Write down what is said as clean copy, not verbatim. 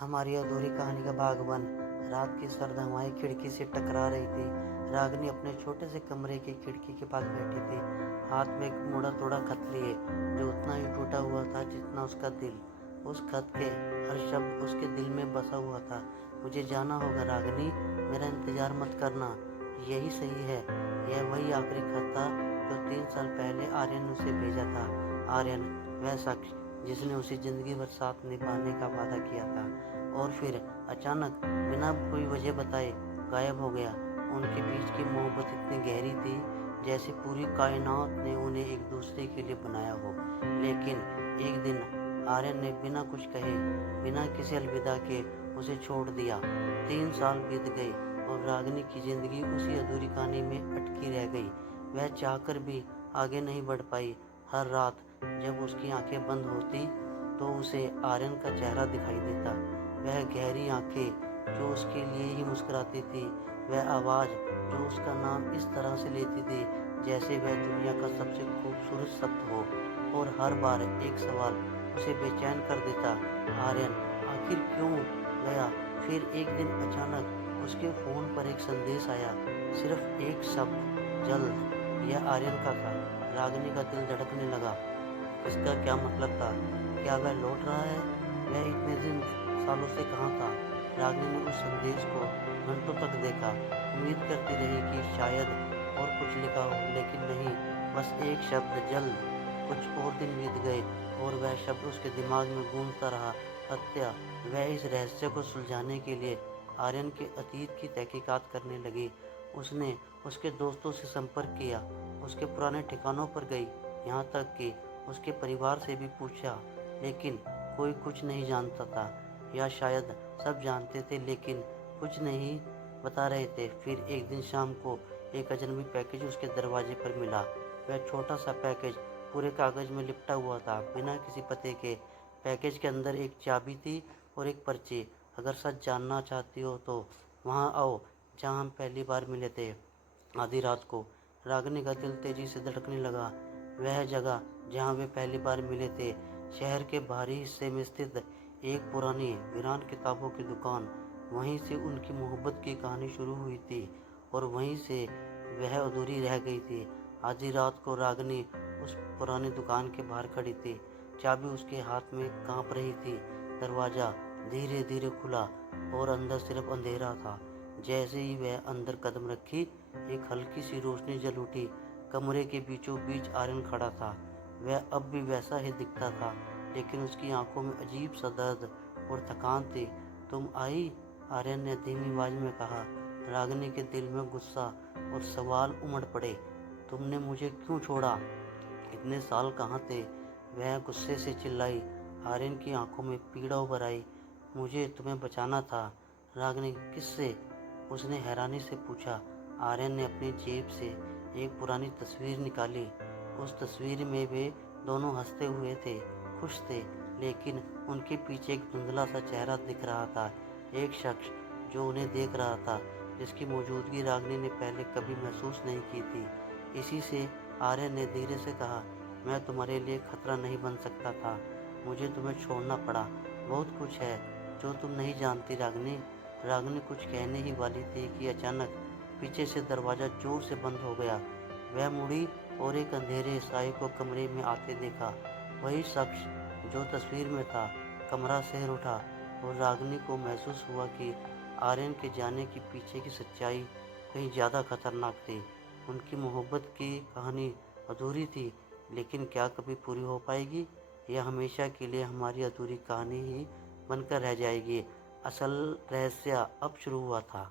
हमारी अधूरी कहानी का भाग 1। रात की सर्द हवाएं खिड़की से टकरा रही थी। रागिनी अपने छोटे से कमरे की खिड़की के पास बैठी थी, हाथ में एक मुड़ा तोड़ा खत लिए, जो उतना ही टूटा हुआ था जितना उसका दिल। उस खत के हर शब्द उसके दिल में बसा हुआ था। मुझे जाना होगा रागिनी, मेरा इंतजार मत करना, यही सही है। यह वही आखिरी खत था जो 3 साल पहले आर्यन ने उसे भेजा था। आर्यन, वह शख्स जिसने उसे जिंदगी भर साथ निभाने का वादा किया था, और फिर अचानक बिना कोई वजह बताए गायब हो गया। उनके बीच की मोहब्बत इतनी गहरी थी जैसे पूरी कायनात ने उन्हें एक दूसरे के लिए बनाया हो। लेकिन एक दिन आर्यन ने बिना कुछ कहे, बिना किसी अलविदा के उसे छोड़ दिया। 3 साल बीत गए और रागिनी की जिंदगी उसी अधूरी कहानी में अटकी रह गई। वह चाहकर भी आगे नहीं बढ़ पाई। हर रात जब उसकी आंखें बंद होती तो उसे आर्यन का चेहरा दिखाई देता। वह गहरी आंखें जो उसके लिए ही मुस्कुराती थी, वह आवाज़ जो उसका नाम इस तरह से लेती थी जैसे वह दुनिया का सबसे खूबसूरत शब्द हो। और हर बार एक सवाल उसे बेचैन कर देता, आर्यन आखिर क्यों गया। फिर एक दिन अचानक उसके फ़ोन पर एक संदेश आया, सिर्फ एक शब्द, जल्द। यह आर्यन का था। रागिनी का दिल धड़कने लगा। इसका क्या मतलब था? क्या वह लौट रहा है? वह इतने दिन सालों से कहाँ था? रागिनी ने उस संदेश को घंटों तक देखा, उम्मीद करती रही कि शायद और कुछ लिखा हो, लेकिन नहीं, बस एक शब्द, जल्द। कुछ और दिन बीत गए और वह शब्द उसके दिमाग में गूंजता रहा, सत्या। वह इस रहस्य को सुलझाने के लिए आर्यन के अतीत की तहकीकात करने लगी। उसने उसके दोस्तों से संपर्क किया, उसके पुराने ठिकानों पर गई, यहाँ तक कि उसके परिवार से भी पूछा, लेकिन कोई कुछ नहीं जानता था, या शायद सब जानते थे लेकिन कुछ नहीं बता रहे थे। फिर एक दिन शाम को एक अजनबी पैकेज उसके दरवाजे पर मिला। वह छोटा सा पैकेज पूरे कागज में लिपटा हुआ था, बिना किसी पते के। पैकेज के अंदर एक चाबी थी और एक पर्ची। अगर सच जानना चाहती हो तो वहाँ आओ जहाँ हम पहली बार मिले थे, आधी रात को। रागिनी का दिल तेजी से धड़कने लगा। वह जगह जहाँ वे पहली बार मिले थे, शहर के बाहरी हिस्से में स्थित एक पुरानी वीरान किताबों की दुकान। वहीं से उनकी मोहब्बत की कहानी शुरू हुई थी और वहीं से वह अधूरी रह गई थी। आधी रात को रागिनी उस पुरानी दुकान के बाहर खड़ी थी, चाबी उसके हाथ में कांप रही थी। दरवाज़ा धीरे धीरे खुला और अंदर सिर्फ अंधेरा था। जैसे ही वह अंदर कदम रखी, एक हल्की सी रोशनी जल उठी। कमरे के बीचों बीच आर्यन खड़ा था। वह अब भी वैसा ही दिखता था, लेकिन उसकी आंखों में अजीब सा दर्द और थकान थी। तुम आई? आर्यन ने धीमी आवाज में कहा। रागिनी के दिल में गुस्सा और सवाल उमड़ पड़े। तुमने मुझे क्यों छोड़ा? इतने साल कहाँ थे? वह गुस्से से चिल्लाई। आर्यन की आंखों में पीड़ा उभर आई। मुझे तुम्हें बचाना था। रागिनी, किससे? उसने हैरानी से पूछा। आर्यन ने अपनी जेब से एक पुरानी तस्वीर निकाली। उस तस्वीर में वे दोनों हंसते हुए थे, खुश थे, लेकिन उनके पीछे एक धुंधला सा चेहरा दिख रहा था। एक शख्स जो उन्हें देख रहा था, जिसकी मौजूदगी रागिनी ने पहले कभी महसूस नहीं की थी। इसी से आर्यन ने धीरे से कहा, मैं तुम्हारे लिए खतरा नहीं बन सकता था, मुझे तुम्हें छोड़ना पड़ा। बहुत कुछ है जो तुम नहीं जानती रागिनी। रागिनी कुछ कहने ही वाली थी कि अचानक पीछे से दरवाज़ा जोर से बंद हो गया। वह मुड़ी और एक अंधेरे साये को कमरे में आते देखा। वही शख्स जो तस्वीर में था। कमरा शहर उठा और रागिनी को महसूस हुआ कि आर्यन के जाने के पीछे की सच्चाई कहीं ज़्यादा खतरनाक थी। उनकी मोहब्बत की कहानी अधूरी थी, लेकिन क्या कभी पूरी हो पाएगी, या हमेशा के लिए हमारी अधूरी कहानी ही बनकर रह जाएगी? असल रहस्य अब शुरू हुआ था।